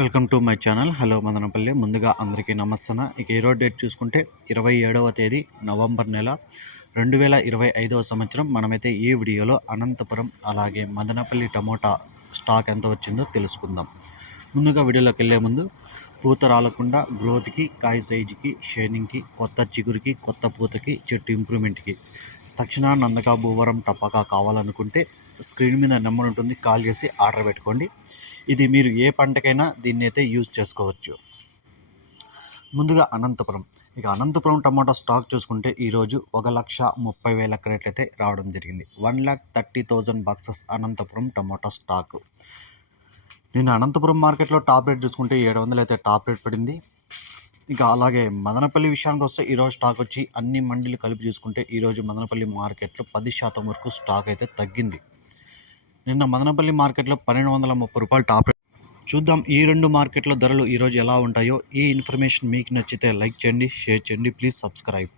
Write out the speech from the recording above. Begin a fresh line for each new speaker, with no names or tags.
Welcome to my channel. Hello Madanapalli. ముందుగా అందరికీ నమస్తన ఇక ఈరోజు డేట్ చూసుకుంటే ఇరవై ఏడవ తేదీ నవంబర్ నెల రెండు వేల ఇరవై ఐదవ సంవత్సరం. మనమైతే ఈ వీడియోలో అనంతపురం అలాగే మదనపల్లి టమోటా స్టాక్ ఎంత వచ్చిందో తెలుసుకుందాం. ముందుగా వీడియోలోకి వెళ్ళే ముందు పూత రాలకుండా గ్రోత్కి కాయ సైజుకి షైనింగ్కి కొత్త చిగురికి కొత్త పూతకి చెట్టు ఇంప్రూవ్మెంట్కి తక్షణ నందక భూవరం టపాకా కావాలనుకుంటే స్క్రీన్ మీద నెంబర్ ఉంటుంది కాల్ చేసి ఆర్డర్ పెట్టుకోండి. ఇది మీరు ఏ పంటకైనా దీన్ని అయితే యూజ్ చేసుకోవచ్చు. ముందుగా అనంతపురం. ఇక అనంతపురం టమాటా స్టాక్ చూసుకుంటే ఈరోజు ఒక లక్ష ముప్పై వేల క్రేట్లు అయితే రావడం జరిగింది. One lakh thirty thousand boxes Anantapur tomato stock. నేను అనంతపురం మార్కెట్లో టాప్ రేట్ చూసుకుంటే ఏడు వందలు అయితే టాప్ రేట్ పడింది. ఇక అలాగే మదనపల్లి విషయానికి వస్తే ఈరోజు స్టాక్ వచ్చి అన్ని మండీలు కలిపి చూసుకుంటే ఈరోజు మదనపల్లి మార్కెట్లో పది శాతం వరకు స్టాక్ అయితే తగ్గింది. నిన్న మదనపల్లి మార్కెట్లో పన్నెండు వందల ముప్పై రూపాయలు టాప్ చూద్దాం ఈ రెండు మార్కెట్ల ధరలు ఈరోజు ఎలా ఉంటాయో. ఈ ఇన్ఫర్మేషన్ మీకు నచ్చితే లైక్ చేయండి షేర్ చేయండి. Please subscribe.